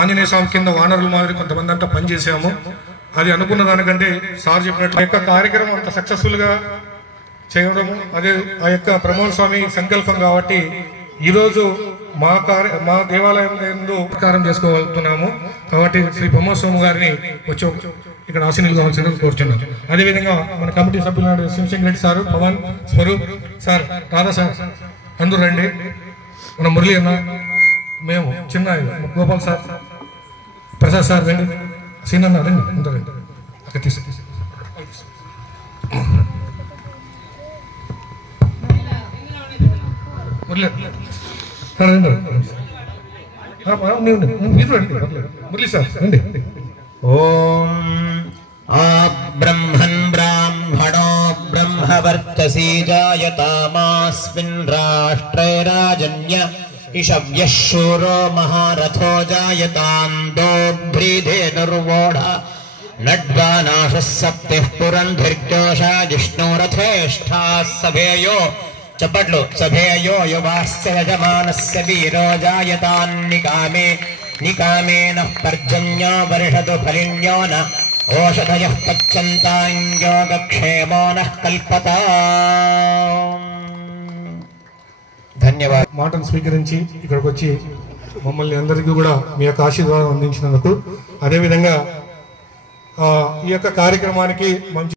ఆంజనేయ స్వామి కింద వానరుల మాదిరి కొంతమంది అంతా పనిచేసాము. అది అనుకున్న దానికంటే సార్ చెప్పినట్లు యొక్క కార్యక్రమం అంత సక్సెస్ఫుల్ గా చేయడం అదే ఆ యొక్క ప్రమోద స్వామి సంకల్పం కాబట్టి ఈరోజు మా దేవాలయంలో ప్రకారం చేసుకోగలుగుతున్నాము. కాబట్టి శ్రీ ప్రమోద స్వామి గారిని వచ్చి ఇక్కడ ఆశీనులు కావాల్సిన కోరుచున్నాం. అదేవిధంగా మన కమిటీ సభ్యులు Shivashankar Reddy sir, Pavan, Swaroop sir, Radha sir అందరూ రండి. మన మురళి అన్న, మేము చిన్న గోపాల్ సార్, ప్రసాద్ సార్ రండి, సీనన్న రండి, అందరూ రండి. అక్కడ తీసి మురళి మురళి సార్ రండి. ఓం ఆ బ్రహ్మన్ బ్రాహ్మణో బ్రహ్మవర్చసి జాయతామాస్మిన్ రాష్ట్రే రాజన్య ఇషవ్యః శూరో మహారథో జాయతాం దోభ్రీధేనుర్వోఢ నడ్వానాశः సప్తిః పురంధిర్జోషా జిష్ణురథేష్ఠాः సభేయో చప్పట్లు సభేయో యువాస్య యజమానస్య వీరో జాయతాన్నికామే నికామేన పర్జన్యో వర్షతు ఫలిన్యో న ఓషధయః పచ్చంతాం యోగక్షేమో నః కల్పతాం. ధన్యవాదాలు. మాటను స్వీకరించి ఇక్కడికి వచ్చి మమ్మల్ని అందరికీ కూడా మీ యొక్క ఆశీర్వాదం అందించినందుకు, అదేవిధంగా ఈ యొక్క కార్యక్రమానికి మంచి